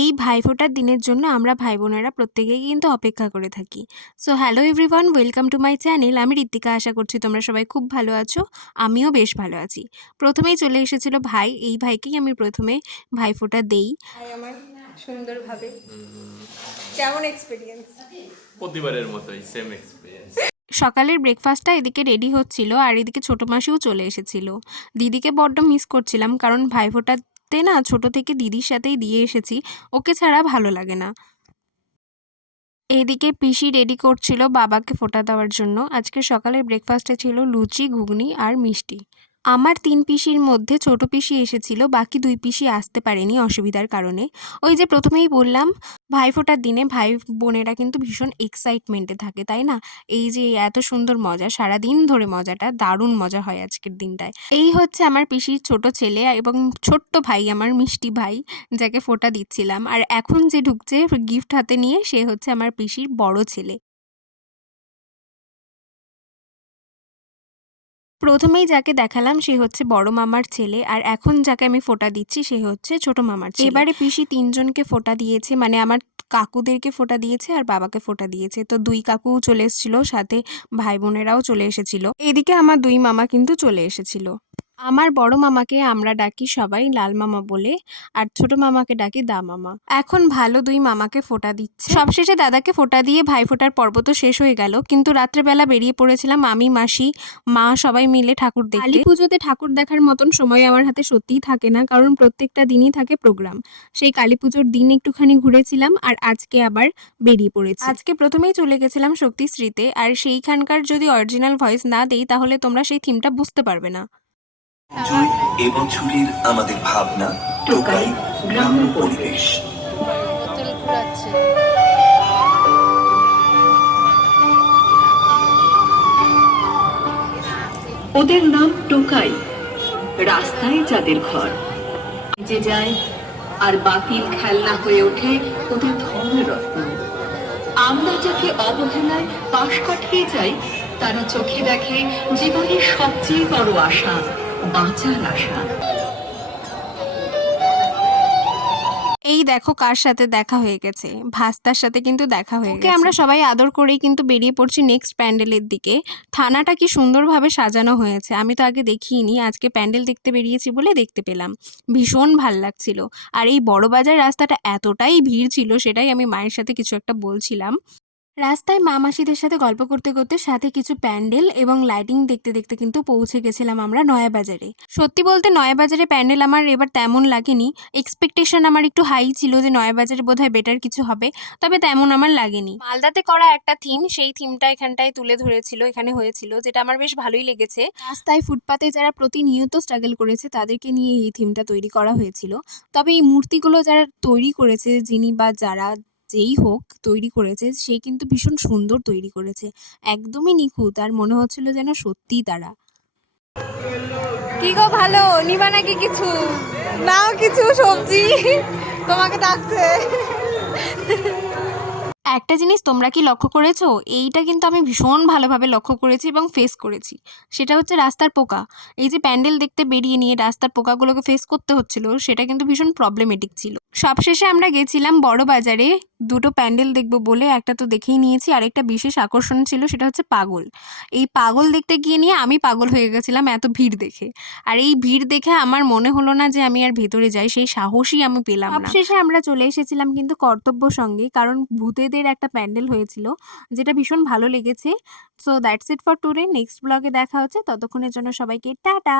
এই ভাইফোঁটার দিনের জন্য আমরা ভাই বোনেরা প্রত্যেকেই কিন্তু অপেক্ষা করে থাকি। So hello everyone, welcome to my channel. আমি ঋত্বিকা, আশা করছি তোমরা সবাই খুব ভালো আছো। আমিও বেশ ভালো আছি। প্রথমেই চলে এসেছিল ভাই, এই ভাইকেই আমি প্রথমে ভাইফোঁটা দেই। ভাই আমার সুন্দরভাবে কেমন এক্সপিরিয়েন্স? প্রতিবারের মতোই সেম এক্সপিরিয়েন্স। সকালের ব্রেকফাস্টটা এদিকে রেডি হচ্ছিল আর এদিকে ছোট মাসিও চলে এসেছিল। দিদিকে বড্ড মিস করছিলাম, কারণ ভাইফোঁটাতে না ছোট থেকে দিদির সাথেই দিয়ে এসেছি, ওকে ছাড়া ভালো লাগে না। এদিকে পিসি রেডি করছিল বাবাকে ফোঁটা দেওয়ার জন্য। আজকে সকালের ব্রেকফাস্টে ছিল লুচি, ঘুগনি আর মিষ্টি। আমার ৩ পিসির মধ্যে ছোট পিসি এসেছিল, বাকি ২ পিসি আসতে পারেনি অসুবিধার কারণে। ওই যে প্রথমেই বললাম, ভাইফোঁটার দিনে ভাই বোনেরা কিন্তু ভীষণ এক্সাইটমেন্টে থাকে, তাই না? এই যে এত সুন্দর মজা, সারাদিন ধরে মজাটা, দারুণ মজা হয় আজকের দিনটায়। এই হচ্ছে আমার পিসির ছোট ছেলে এবং ছোট্ট ভাই, আমার মিষ্টি ভাই, যাকে ফোঁটা দিচ্ছিলাম। আর এখন যে ঢুকছে গিফট হাতে নিয়ে, সে হচ্ছে আমার পিসির বড় ছেলে। প্রথমেই যাকে দেখালাম সে হচ্ছে বড় মামার ছেলে, আর এখন যাকে আমি ফোঁটা দিচ্ছি সে হচ্ছে ছোট মামার ছেলে। এবারে পিসি ৩ জনকে ফোঁটা দিয়েছে, মানে আমার কাকুদেরকে ফোঁটা দিয়েছে আর বাবাকে ফোঁটা দিয়েছে। তো ২ কাকুও চলে এসেছিল, সাথে ভাই বোনেরাও চলে এসেছিল। এদিকে আমার ২ মামা কিন্তু চলে এসেছিল। আমার বড় মামাকে আমরা ডাকি সবাই লাল মামা বলে, আর ছোট মামাকে ডাকি দা মামা। এখন ভালো ২ মামাকে ফোঁটা দিচ্ছে। সবশেষে দাদাকে ফোঁটা দিয়ে ভাইফোঁটার পর্ব তো শেষ হয়ে গেল, কিন্তু রাত্রেবেলা বেরিয়ে পড়েছিলাম আমি, মাসি, মা সবাই মিলে ঠাকুর দেখতে। কালী পুজোতে ঠাকুর দেখার মতন সময় আমার হাতে সত্যিই থাকে না, কারণ প্রত্যেকটা দিনই থাকে প্রোগ্রাম। সেই কালী পুজোর দিন একটুখানি ঘুরেছিলাম, আর আজকে আবার বেরিয়ে পড়েছি। আজকে প্রথমেই চলে গেছিলাম শক্তিশ্রীতে, আর সেইখানকার যদি অরিজিনাল ভয়েস না দেই তাহলে তোমরা সেই থিমটা বুঝতে পারবে না। এবছরের আমাদের ভাবনা টোকাই গ্রাম্য পরিবেশ। ওদের নাম টোকাই, রাস্তায় যাদের ঘর যে যায় আর বাতিল খেলনা হয়ে ওঠে ওদের ধর্মরত্ন। আমরা যাকে অবহেলায় পাশ কাটিয়ে যাই, তারা চোখে দেখে জীবনের সবচেয়ে বড় আশা, বাঁচার আশা। এই দেখো কার সাথে দেখা হয়ে গেছে, ভাস্তার সাথে কিন্তু দেখা হয়ে গেছে। আমরা সবাই আদর করেই কিন্তু বেরিয়ে পড়ছি নেক্সট প্যান্ডেলের দিকে। থানাটা কি সুন্দরভাবে সাজানো হয়েছে, আমি তো আগে দেখিনি, আজকে প্যান্ডেল দেখতে বেরিয়েছি বলে দেখতে পেলাম। ভীষণ ভাল লাগছিল। আর এই বড়বাজার রাস্তাটা এতটাই ভিড় ছিল, সেটাই আমি মায়ের সাথে কিছু একটা বলছিলাম। রাস্তায় মা মাসিদের সাথে গল্প করতে করতে সাথে কিছু প্যান্ডেল এবং লাইটিং দেখতে দেখতে কিন্তু পৌঁছে গেছিলাম আমরা নয়াবাজারে। সত্যি বলতে নয়াবাজারে প্যান্ডেল আমার এবার তেমন লাগেনি। এক্সপেকটেশন আমার একটু হাই ছিল যে নয়াবাজারে বোধহয় বেটার কিছু হবে, তবে তেমন আমার লাগেনি। মালদাতে করা একটা থিম, সেই থিমটা এখানটায় তুলে ধরেছিল, এখানে হয়েছিল, যেটা আমার বেশ ভালোই লেগেছে। রাস্তায় ফুটপাতে যারা প্রতিনিয়ত স্ট্রাগল করেছে তাদেরকে নিয়ে এই থিমটা তৈরি করা হয়েছিল। তবে এই মূর্তিগুলো যারা তৈরি করেছে, যিনি বা যারা যেই হোক তৈরি করেছে, সে কিন্তু ভীষণ সুন্দর তৈরি করেছে, একদমই নিখুঁত, আর মনে হচ্ছিল যেন সত্যিই তারা। কি গো, ভালো নিবা নাকি কিছু? নাও কিছু সবজি, তোমাকে ডাকছে। একটা জিনিস তোমরা কি লক্ষ্য করেছো? এইটা কিন্তু আমি ভীষণ ভালোভাবে লক্ষ্য করেছি এবং ফেস করেছি। সেটা হচ্ছে রাস্তার পোকা। এই যে প্যান্ডেল দেখতে বেরিয়ে নিয়ে রাস্তার পোকাগুলোকে ফেস করতে হচ্ছিল, সেটা কিন্তু ভীষণ প্রবলেমেটিক ছিল। সবশেষে আমরা গেছিলাম বড় বাজারে দুটো প্যান্ডেল দেখবো বলে। একটা তো দেখেই নিয়েছি, আরেকটা বিশেষ আকর্ষণ ছিল, সেটা হচ্ছে পাগল। এই পাগল দেখতে গিয়ে নিয়ে আমি পাগল হয়ে গেছিলাম এত ভিড় দেখে। আর এই ভিড় দেখে আমার মনে হলো না যে আমি আর ভেতরে যাই, সেই সাহসই আমি পেলাম না। সবশেষে আমরা চলে এসেছিলাম কিন্তু কর্তব্য সঙ্গে, কারণ ভূতেদের একটা প্যান্ডেল হয়েছিল, যেটা ভীষণ ভালো লেগেছে। So that's it for today. Next ব্লগে দেখা হচ্ছে, ততক্ষণের জন্য সবাইকে টাটা।